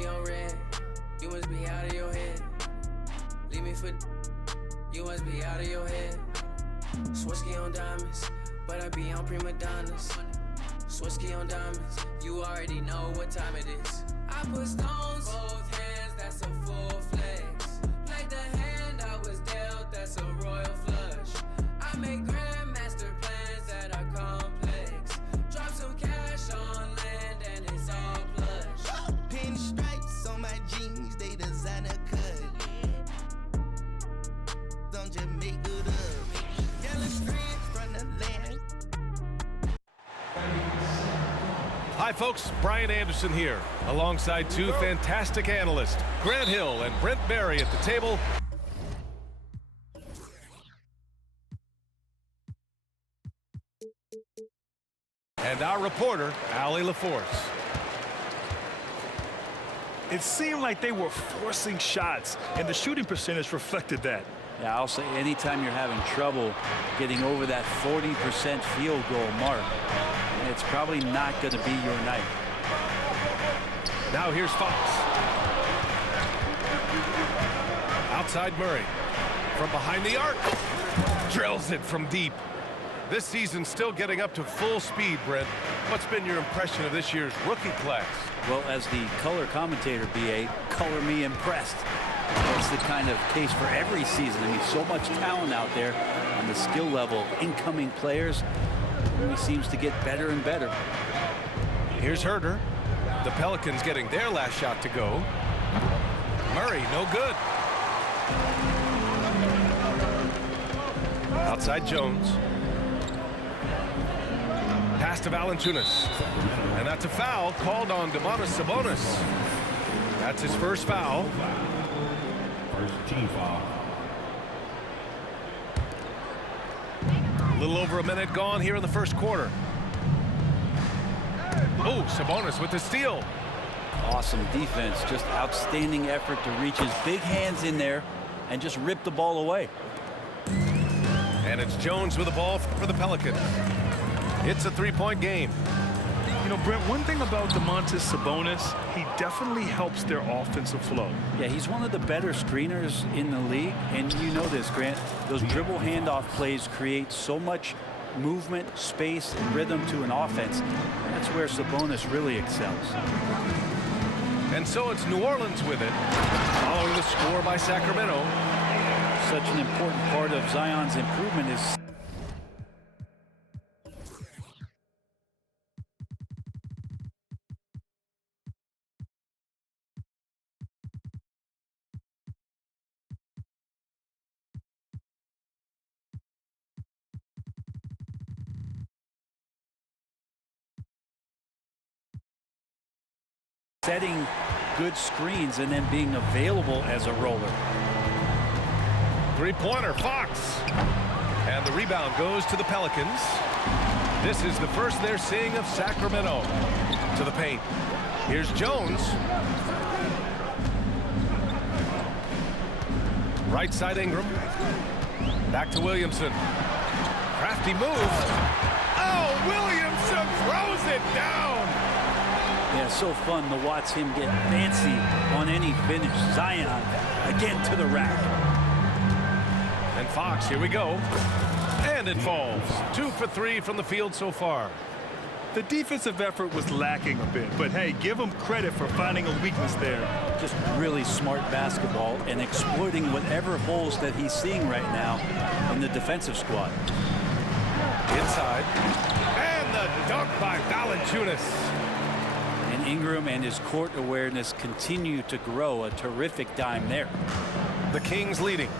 me on red. You must be out of your head. Leave me for. You must be out of your head. Swirsky on diamonds, but I be on prima donnas. Swirsky on diamonds, you already know what time it is. I put stones, both hands, that's a full flex. Played the hand I was dealt, that's a royal flush. I make grandmaster plans that are complex. Drop some cash on land and it's all plush. Pinstripes on my jeans, they designer cut. Don't just make it up. Yellow streets from the land. Hi folks, Brian Anderson here, alongside two fantastic analysts, Grant Hill and Brent Barry at the table. And our reporter, Allie LaForce. It seemed like they were forcing shots, and the shooting percentage reflected that. Yeah, I'll say anytime you're having trouble getting over that 40% field goal mark, it's probably not going to be your night. Now here's Fox. Outside Murray. From behind the arc. Drills it from deep. This season's still getting up to full speed, Brent. What's been your impression of this year's rookie class? Well, as the color commentator, BA, color me impressed. That's the kind of case for every season. I mean, so much talent out there on the skill level of incoming players. He seems to get better and better. Here's Herter. The Pelicans getting their last shot to go. Murray, no good. Outside Jones. Pass to Valanciunas. And that's a foul called on Domantas Sabonis. That's his first foul. First team foul. A little over a minute gone here in the first quarter. Oh, Sabonis with the steal. Awesome defense, just outstanding effort to reach his big hands in there and just rip the ball away. And it's Jones with the ball for the Pelicans. It's a three-point game. You know, Brent, one thing about Domantas Sabonis, he definitely helps their offensive flow. Yeah, he's one of the better screeners in the league, and you know this, Grant. Those dribble handoff plays create so much movement, space, and rhythm to an offense. That's where Sabonis really excels. And so it's New Orleans with it, following the score by Sacramento. Such an important part of Zion's improvement is setting good screens and then being available as a roller. Three-pointer, Fox. And the rebound goes to the Pelicans. This is the first they're seeing of Sacramento. To the paint. Here's Jones. Right side Ingram. Back to Williamson. Crafty move. Oh, Williamson throws it down. Yeah, so fun to watch him get fancy on any finish. Zion again to the rack. And Fox, here we go. And it falls. 2 for 3 from the field so far. The defensive effort was lacking a bit, but hey, give him credit for finding a weakness there. Just really smart basketball and exploiting whatever holes that he's seeing right now in the defensive squad. Inside. And the dunk by Valanciunas. And Ingram and his court awareness continue to grow. A terrific dime there. The Kings leading.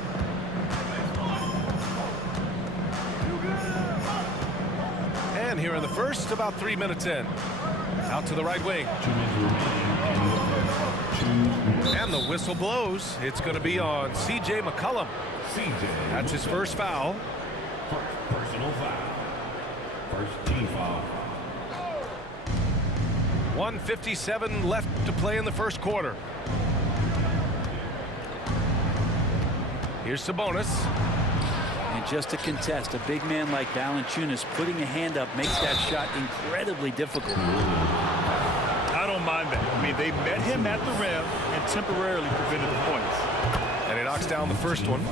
And here in the first, about 3 minutes in. Out to the right wing. And the whistle blows. It's going to be on C.J. McCollum. That's his first foul. Personal foul. First team foul. 1:57 left to play in the first quarter. Here's Sabonis. And just to contest, a big man like Valanciunas putting a hand up makes that shot incredibly difficult. I don't mind that. I mean, They met him at the rim and temporarily prevented the points. And he knocks down the first one.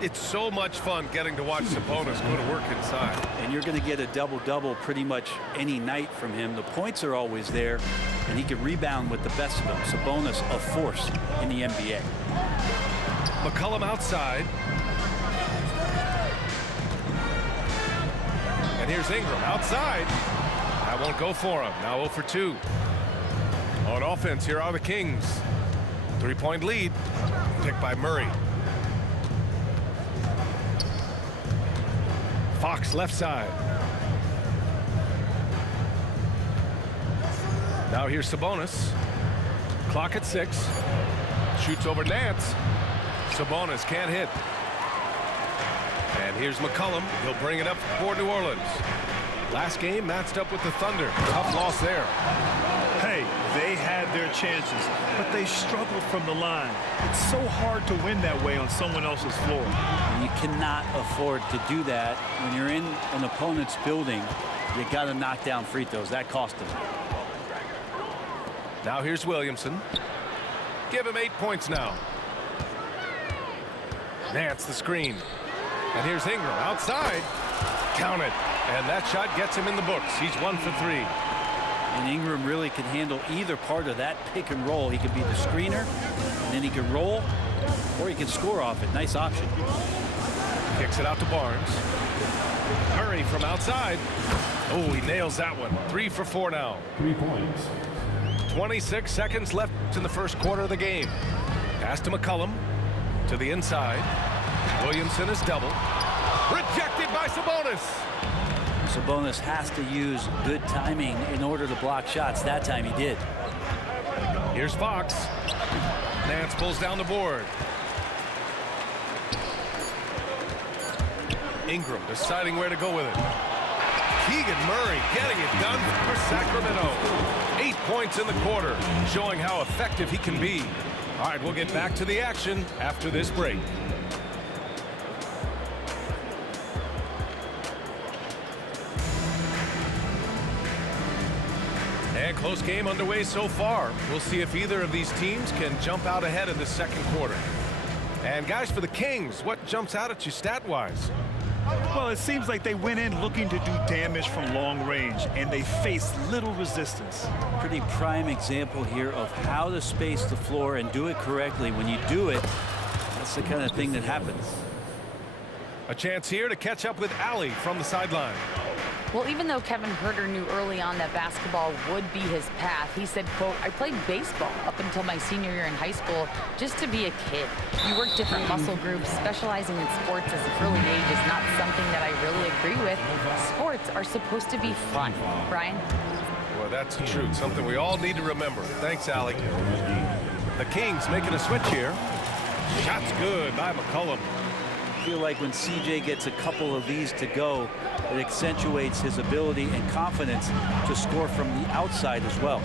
It's so much fun getting to watch Sabonis go to work inside. And you're going to get a double-double pretty much any night from him. The points are always there, and he can rebound with the best of them. Sabonis, a force in the NBA. McCollum outside. And here's Ingram outside. That won't go for him. Now 0 for 2. On offense, here are the Kings. 3-point lead. Picked by Murray. Fox left side. Now here's Sabonis. Clock at 6. Shoots over Nance. Sabonis can't hit. And here's McCollum. He'll bring it up for New Orleans. Last game matched up with the Thunder. Tough loss there. Hey, they had their chances, but they struggled from the line. It's so hard to win that way on someone else's floor. And you cannot afford to do that when you're in an opponent's building. You got to knock down free throws. That cost them. Now here's Williamson. Give him 8 points now. Nance the screen. And here's Ingram outside. Count it. And that shot gets him in the books. He's 1 for 3. And Ingram really can handle either part of that pick and roll. He could be the screener, and then he can roll, or he can score off it. Nice option. Kicks it out to Barnes. Murray from outside. Oh, he nails that one. 3 for 4 now. 3 points. 26 seconds left in the first quarter of the game. Pass to McCollum. To the inside. Williamson is double. Rejected by Sabonis. Sabonis has to use good timing in order to block shots. That time he did. Here's Fox. Nance pulls down the board. Ingram deciding where to go with it. Keegan Murray getting it done for Sacramento. 8 points in the quarter, showing how effective he can be. All right, we'll get back to the action after this break. And close game underway so far. We'll see if either of these teams can jump out ahead in the second quarter. And guys, for the Kings, what jumps out at you stat-wise? Well, it seems like they went in looking to do damage from long range, and they faced little resistance. Pretty prime example here of how to space the floor and do it correctly. When you do it, that's the kind of thing that happens. A chance here to catch up with Allie from the sideline. Well, even though Kevin Herter knew early on that basketball would be his path, he said, quote, "I played baseball up until my senior year in high school just to be a kid. You work different muscle groups. Specializing in sports at an early age is not something that I really agree with. Sports are supposed to be fun." Brian? Well, that's the truth. Something we all need to remember. Thanks, Allie. The Kings making a switch here. Shot's good by McCollum. I feel like when CJ gets a couple of these to go, it accentuates his ability and confidence to score from the outside as well.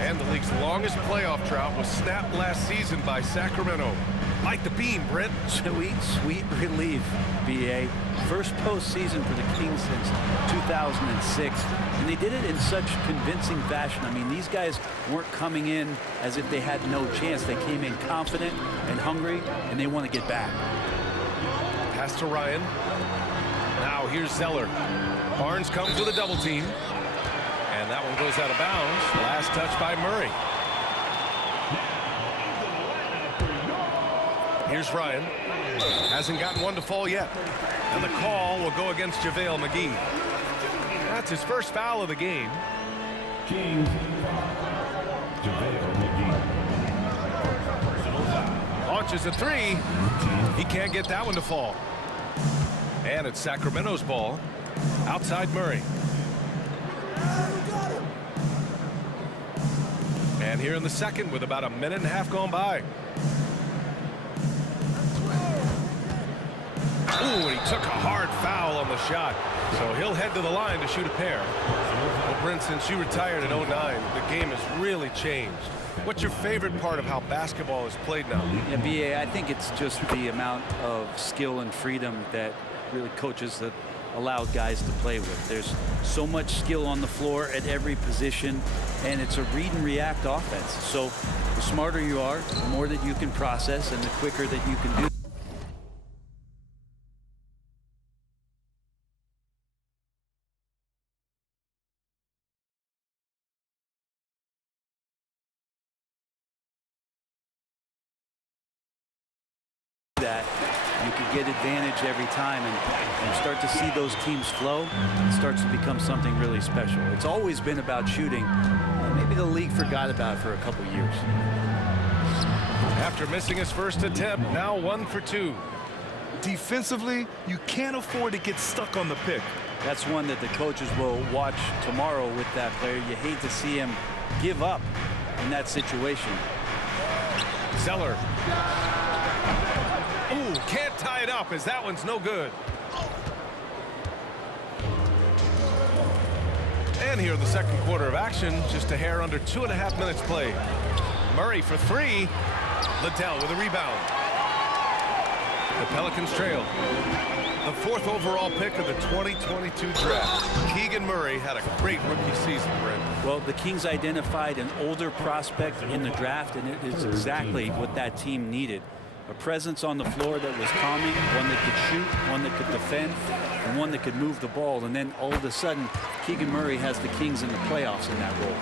And the league's longest playoff drought was snapped last season by Sacramento. Like the beam, Brent. Sweet, sweet relief, BA. First postseason for the Kings since 2006. And they did it in such convincing fashion. I mean, these guys weren't coming in as if they had no chance. They came in confident and hungry, and they want to get back. Pass to Ryan. Now here's Zeller. Barnes comes with a double team. And that one goes out of bounds. Last touch by Murray. Here's Ryan. Hasn't gotten one to fall yet. And the call will go against JaVale McGee. That's his first foul of the game. Kings. JaVale McGee. Personal foul. Launches a three. He can't get that one to fall. And it's Sacramento's ball. Outside Murray. And here in the second with about a minute and a half gone by. Ooh, and he took a hard foul on the shot. So he'll head to the line to shoot a pair. Well, Brent, since you retired in 09, the game has really changed. What's your favorite part of how basketball is played now? Yeah, BA, I think it's just the amount of skill and freedom that really coaches allowed guys to play with. There's so much skill on the floor at every position, and it's a read and react offense. So the smarter you are, the more that you can process and the quicker that you can do that. You can get advantage every time, and you start to see those teams flow. It starts to become something really special. It's always been about shooting. Maybe the league forgot about it for a couple years. After missing his first attempt, now 1 for 2. Defensively, you can't afford to get stuck on the pick. That's one that the coaches will watch tomorrow with that player. You hate to see him give up in that situation. Zeller. Ooh, can't tie it up as that one's no good. And here in the second quarter of action, just a hair under 2.5 minutes played. Murray for 3. Liddell with a rebound. The Pelicans trail. The 4th overall pick of the 2022 draft. Keegan Murray had a great rookie season, Brent. Well, the Kings identified an older prospect in the draft, and it is exactly what that team needed. A presence on the floor that was calming, one that could shoot, one that could defend, and one that could move the ball. And then all of a sudden, Keegan Murray has the Kings in the playoffs in that role.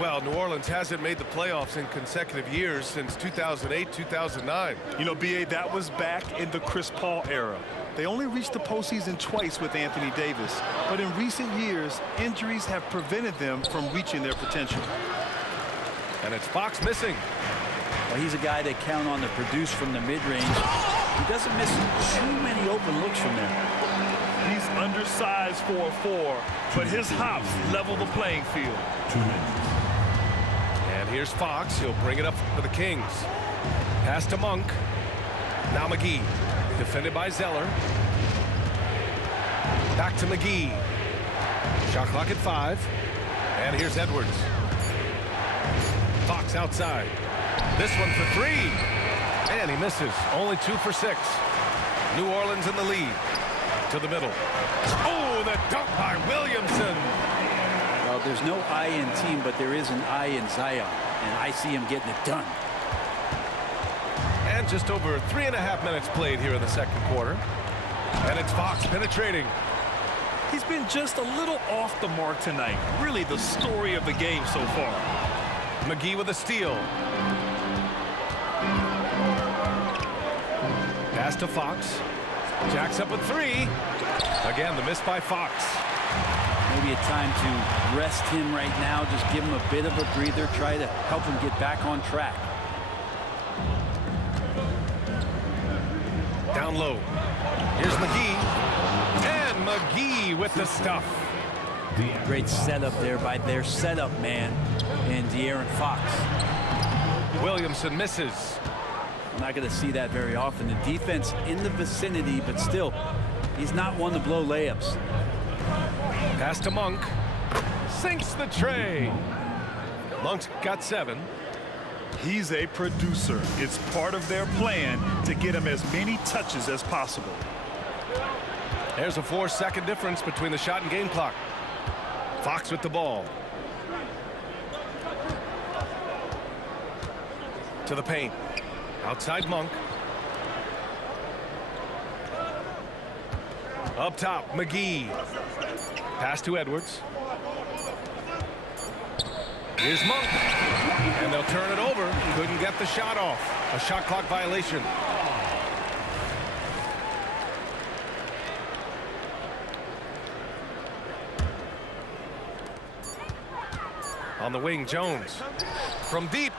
Well, New Orleans hasn't made the playoffs in consecutive years since 2008, 2009. You know, B.A., that was back in the Chris Paul era. They only reached the postseason twice with Anthony Davis. But in recent years, injuries have prevented them from reaching their potential. And it's Fox missing. Well, he's a guy they count on to produce from the mid-range. He doesn't miss too many open looks from there. He's undersized for a 4, but his hops level the playing field. 2 minutes. And here's Fox. He'll bring it up for the Kings. Pass to Monk. Now McGee. Defended by Zeller. Back to McGee. Shot clock at 5. And here's Edwards. Fox outside. This one for 3. And he misses. Only 2 for 6. New Orleans in the lead. To the middle. Oh, the dunk by Williamson. Well, there's no I in team, but there is an I in Zion, and I see him getting it done. And just over 3.5 minutes played here in the second quarter. And it's Fox penetrating. He's been just a little off the mark tonight. Really the story of the game so far. McGee with a steal. Pass to Fox. Jacks up with 3. Again, the miss by Fox. Maybe a time to rest him right now, just give him a bit of a breather, try to help him get back on track. Down low. Here's McGee. And McGee with the stuff. Great setup there by their setup man and De'Aaron Fox. Williamson misses. I'm not going to see that very often. The defense in the vicinity, but still, he's not one to blow layups. Pass to Monk. Sinks the tray. Monk's got 7. He's a producer. It's part of their plan to get him as many touches as possible. There's a 4-second difference between the shot and game clock. Fox with the ball. To the paint. Outside Monk. Up top, McGee. Pass to Edwards. Here's Monk. And they'll turn it over. Couldn't get the shot off. A shot clock violation. On the wing, Jones. From deep.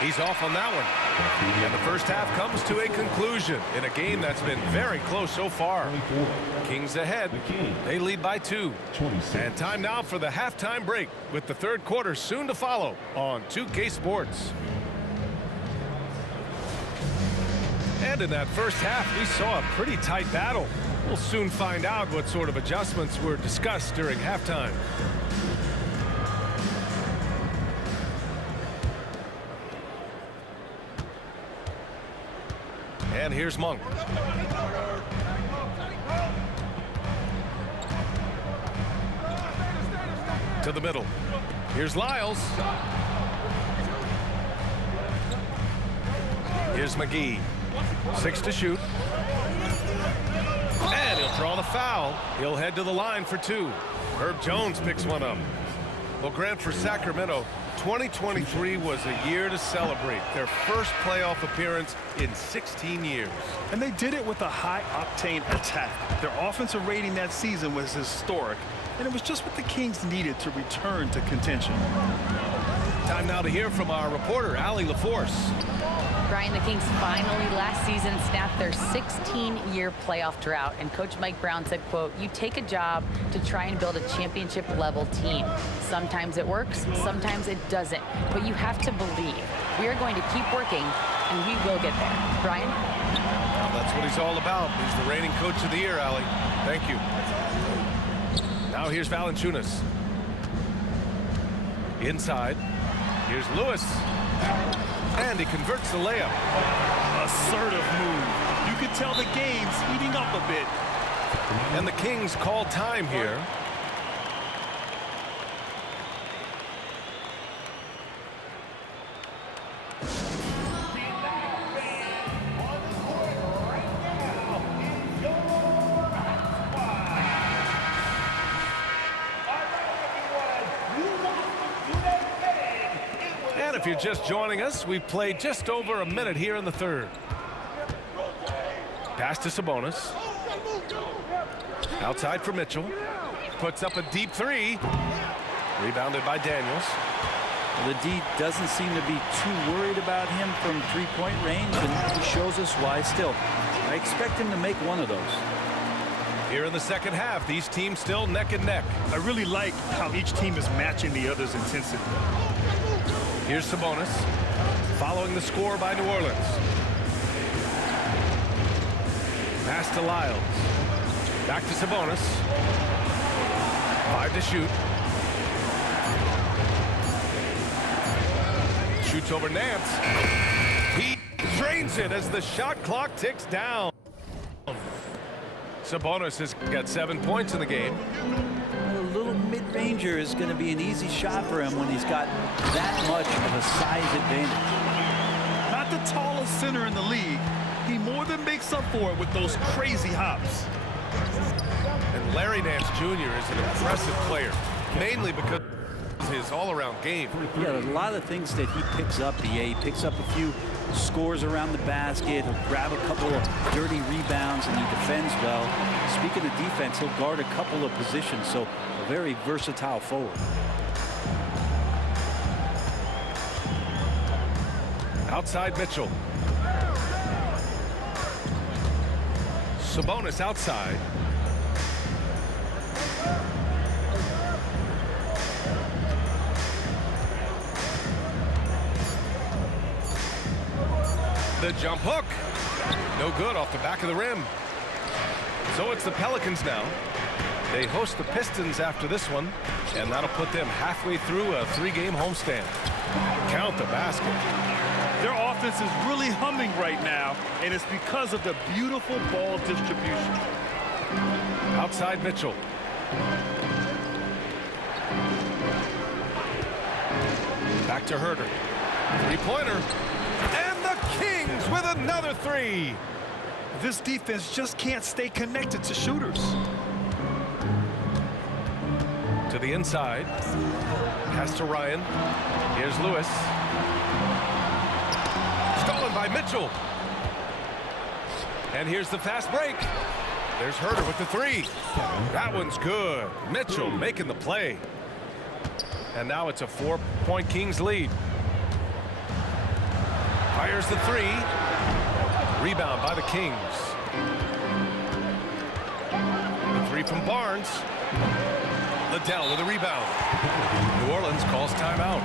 He's off on that one. And the first half comes to a conclusion in a game that's been very close so far. Kings ahead. They lead by 2. And time now for the halftime break with the third quarter soon to follow on 2K Sports. And in that first half, we saw a pretty tight battle. We'll soon find out what sort of adjustments were discussed during halftime. And here's Monk. To the middle. Here's Lyles. Here's McGee. 6 to shoot. And he'll draw the foul. He'll head to the line for 2. Herb Jones picks one up. Well, Grant, for Sacramento, 2023 was a year to celebrate. Their first playoff appearance in 16 years. And they did it with a high-octane attack. Their offensive rating that season was historic, and it was just what the Kings needed to return to contention. Time now to hear from our reporter, Allie LaForce. Brian, the Kings finally last season snapped their 16-year playoff drought, and Coach Mike Brown said, quote, "You take a job to try and build a championship-level team. Sometimes it works, sometimes it doesn't, but you have to believe. We are going to keep working, and we will get there." Brian? Well, that's what he's all about. He's the reigning coach of the year, Allie. Thank you. Now here's Valanciunas. Inside. Here's Lewis. And he converts the layup. Assertive move. You can tell the game's heating up a bit. And the Kings call time here. If you're just joining us, we've played just over a minute here in the third. Pass to Sabonis. Outside for Mitchell. Puts up a deep 3. Rebounded by Daniels. Well, the D doesn't seem to be too worried about him from three-point range, and he shows us why still. I expect him to make one of those. Here in the second half, these teams still neck and neck. I really like how each team is matching the other's intensity. Here's Sabonis, following the score by New Orleans. Pass to Lyles. Back to Sabonis. 5 to shoot. Shoots over Nance. He drains it as the shot clock ticks down. Sabonis has got 7 points in the game. A little mid-ranger is going to be an easy shot for him when he's got that much of a size advantage. Not the tallest center in the league, he more than makes up for it with those crazy hops. And Larry Nance Jr. is an impressive player, mainly because of his all-around game. Yeah, there's a lot of things that he picks up. He picks up a few scores around the basket. He'll grab a couple of dirty rebounds, and he defends well. Speaking of defense, he'll guard a couple of positions, so a very versatile forward. Outside Mitchell. Sabonis outside. The jump hook. No good, off the back of the rim. So it's the Pelicans now. They host the Pistons after this one, and that'll put them halfway through a 3-game homestand. Count the basket. Their offense is really humming right now, and it's because of the beautiful ball distribution. Outside Mitchell. Back to Herder. 3-pointer. And the Kings with another 3. This defense just can't stay connected to shooters. To the inside. Pass to Ryan. Here's Lewis. Stolen by Mitchell. And here's the fast break. There's Herder with the 3. That one's good. Mitchell making the play. And now it's a 4-point Kings lead. Fires the 3. Rebound by the Kings. The 3 from Barnes. Liddell with a rebound. New Orleans calls timeout.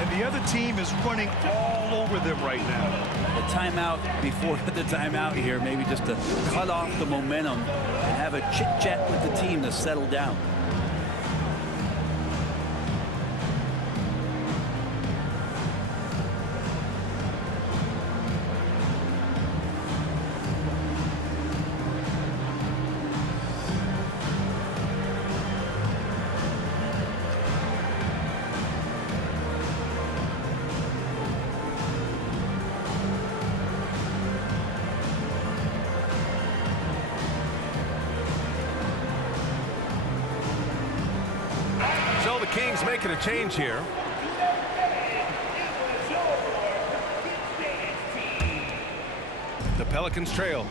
And the other team is running all over them right now. The timeout before the timeout here, maybe just to cut off the momentum and have a chit-chat with the team to settle down. Kings making a change here. The Pelicans trail.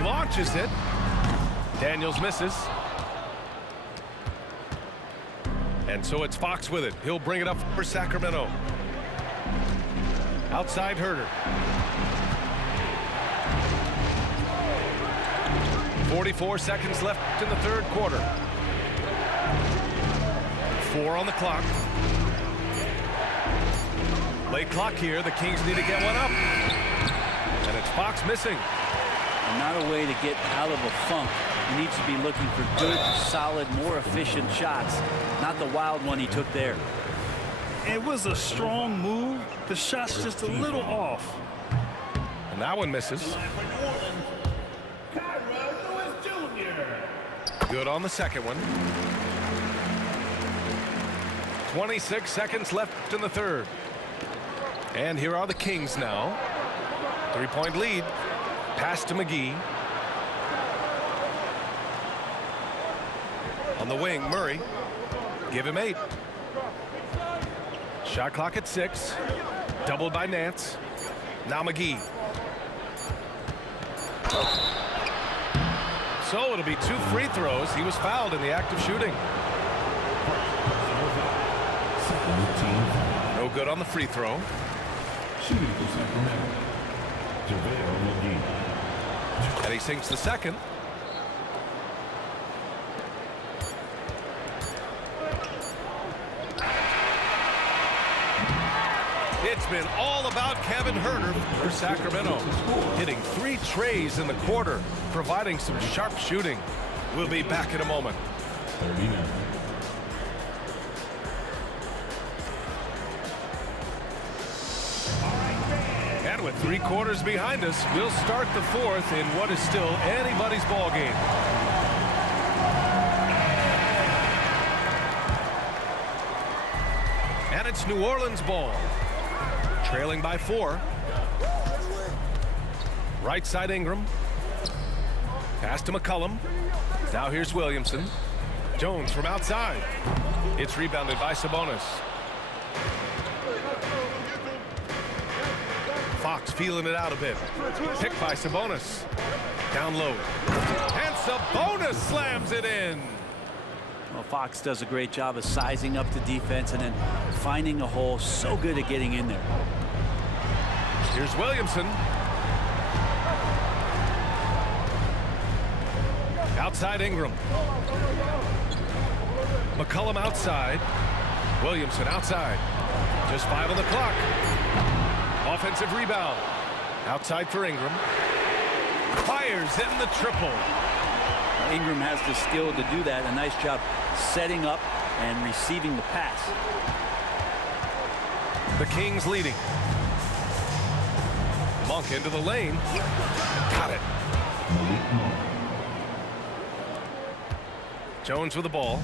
Launches it. Daniels misses. And so it's Fox with it. He'll bring it up for Sacramento. Outside Herter. 44 seconds left in the third quarter. 4 on the clock. Late clock here. The Kings need to get one up. And it's Fox missing. And not a way to get out of a funk. He needs to be looking for good, solid, more efficient shots. Not the wild one he took there. It was a strong move. The shot's just a little off. And that one misses. Good on the second one. 26 seconds left in the third. And here are the Kings now. 3-point lead. Pass to McGee. On the wing, Murray. Give him 8. Shot clock at 6. Doubled by Nance. Now McGee. So it'll be 2 free throws. He was fouled in the act of shooting. No good on the free throw. Shooting for Sacramento. JaVale McGee. And he sinks the second. It's been all about Kevin Herter for Sacramento, hitting 3 trays in the quarter, providing some sharp shooting. We'll be back in a moment. 39. And with 3 quarters behind us, we'll start the fourth in what is still anybody's ball game. And it's New Orleans ball. Trailing by 4. Right side Ingram. Pass to McCollum. Now here's Williamson. Jones from outside. It's rebounded by Sabonis. Fox feeling it out a bit. Picked by Sabonis. Down low. And Sabonis slams it in. Well, Fox does a great job of sizing up the defense and then finding a hole. So good at getting in there. Here's Williamson. Outside Ingram. McCollum outside. Williamson outside. Just 5 on the clock. Offensive rebound. Outside for Ingram. Fires in the triple. Ingram has the skill to do that. A nice job setting up and receiving the pass. The Kings leading. Monk into the lane. Got it. Jones with the ball.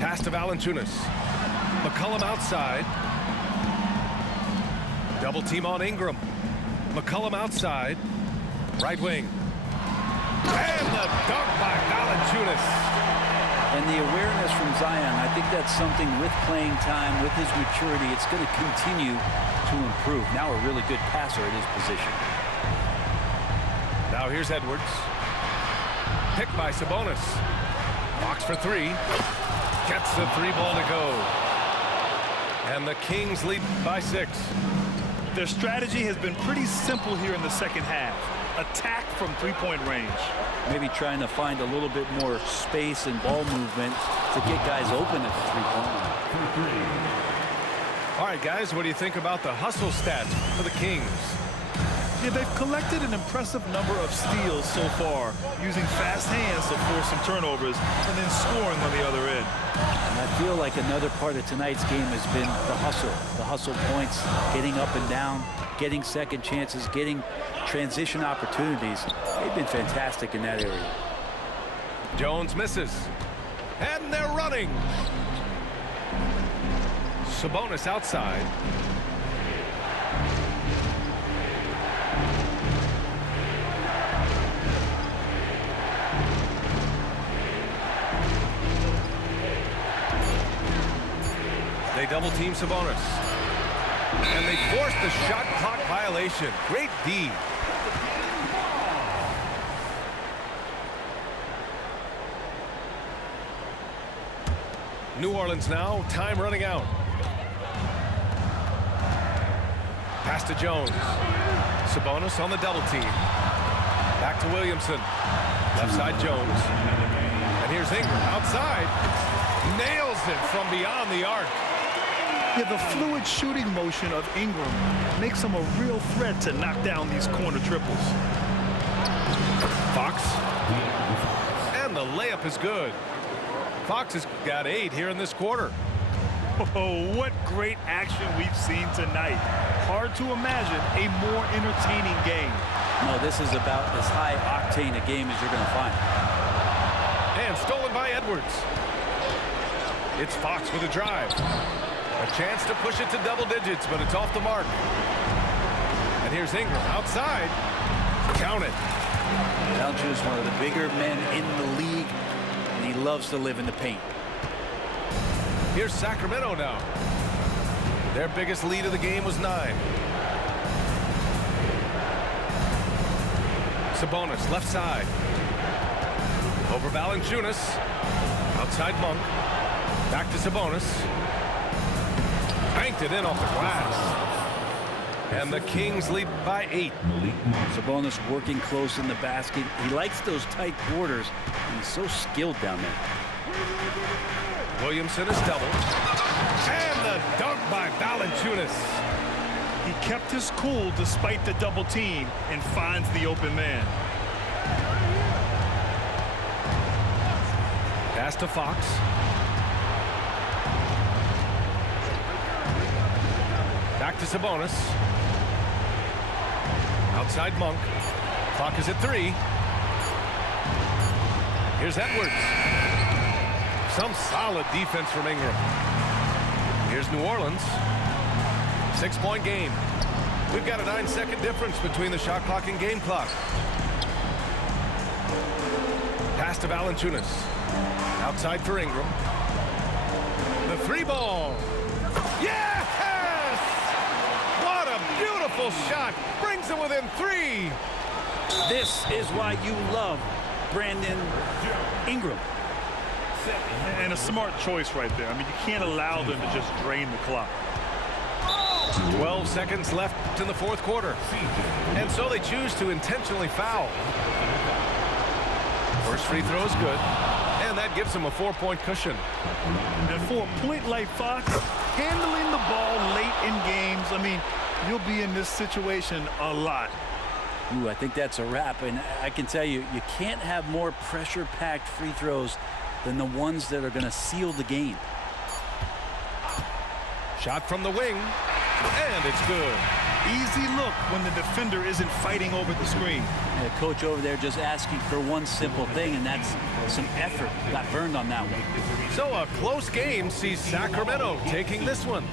Pass to Valanciunas. McCollum outside. Double team on Ingram. McCollum outside. Right wing. And the dunk by Valanciunas. And the awareness from Zion, I think that's something with playing time, with his maturity, it's going to continue to improve. Now a really good passer at his position. Now here's Edwards. Picked by Sabonis. Fox for 3. Gets the 3-ball to go. And the Kings lead by 6. Their strategy has been pretty simple here in the second half. Attack from 3-point range. Maybe trying to find a little bit more space and ball movement to get guys open at the 3-point line. All right, guys, what do you think about the hustle stats for the Kings? Yeah, they've collected an impressive number of steals so far, using fast hands to force some turnovers and then scoring on the other end. And I feel like another part of tonight's game has been the hustle points, getting up and down, getting second chances, getting transition opportunities. They've been fantastic in that area. Jones misses. And they're running. Sabonis outside. They double-team Sabonis. And they force the shot clock violation. Great D. New Orleans now, time running out. Pass to Jones. Sabonis on the double team. Back to Williamson. Left side Jones. And here's Ingram outside. Nails it from beyond the arc. Yeah, the fluid shooting motion of Ingram makes him a real threat to knock down these corner triples. Fox. And the layup is good. Fox has got 8 here in this quarter. Oh, what great action we've seen tonight. Hard to imagine a more entertaining game. No, this is about as high octane a game as you're going to find. And stolen by Edwards. It's Fox with a drive. A chance to push it to double digits, but it's off the mark. And here's Ingram outside. Count it. Valanciunas is one of the bigger men in the league, and he loves to live in the paint. Here's Sacramento now. Their biggest lead of the game was 9. Sabonis, left side. Over Valanciunas. Outside Monk. Back to Sabonis. Banked it in off the glass. And the Kings lead by 8. Sabonis working close in the basket. He likes those tight quarters, and he's so skilled down there. Williamson is doubled. And the dunk by Valanciunas. He kept his cool despite the double team and finds the open man. Pass to Fox. Back to Sabonis. Outside Monk. Clock is at 3. Here's Edwards. Some solid defense from Ingram. Here's New Orleans. 6-point game. We've got a 9-second difference between the shot clock and game clock. Pass to Valanciunas. Outside for Ingram. The 3 ball. Yes! What a beautiful shot. Brings it within 3. This is why you love Brandon Ingram. And a smart choice right there. I mean, you can't allow them to just drain the clock. 12 seconds left in the 4th quarter. And so they choose to intentionally foul. First free throw is good. And that gives them a 4-point cushion. And for a point like Fox, handling the ball late in games, I mean, you'll be in this situation a lot. Ooh, I think that's a wrap. And I can tell you, you can't have more pressure-packed free throws than the ones that are going to seal the game. Shot from the wing, and it's good. Easy look when the defender isn't fighting over the screen. The coach over there just asking for one simple thing, and that's some effort. Got burned on that one. So a close game sees Sacramento taking this one.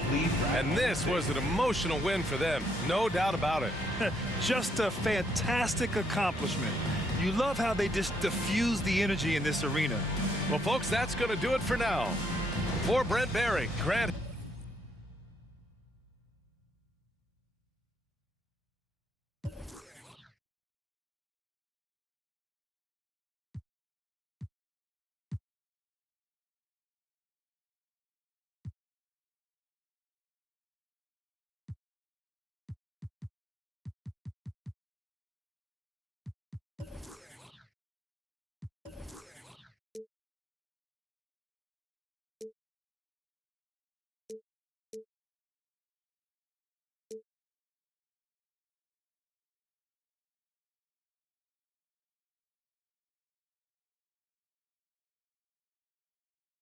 And this was an emotional win for them, no doubt about it. Just a fantastic accomplishment. You love how they just diffuse the energy in this arena. Well, folks, that's going to do it for now. For Brent Barry, Grant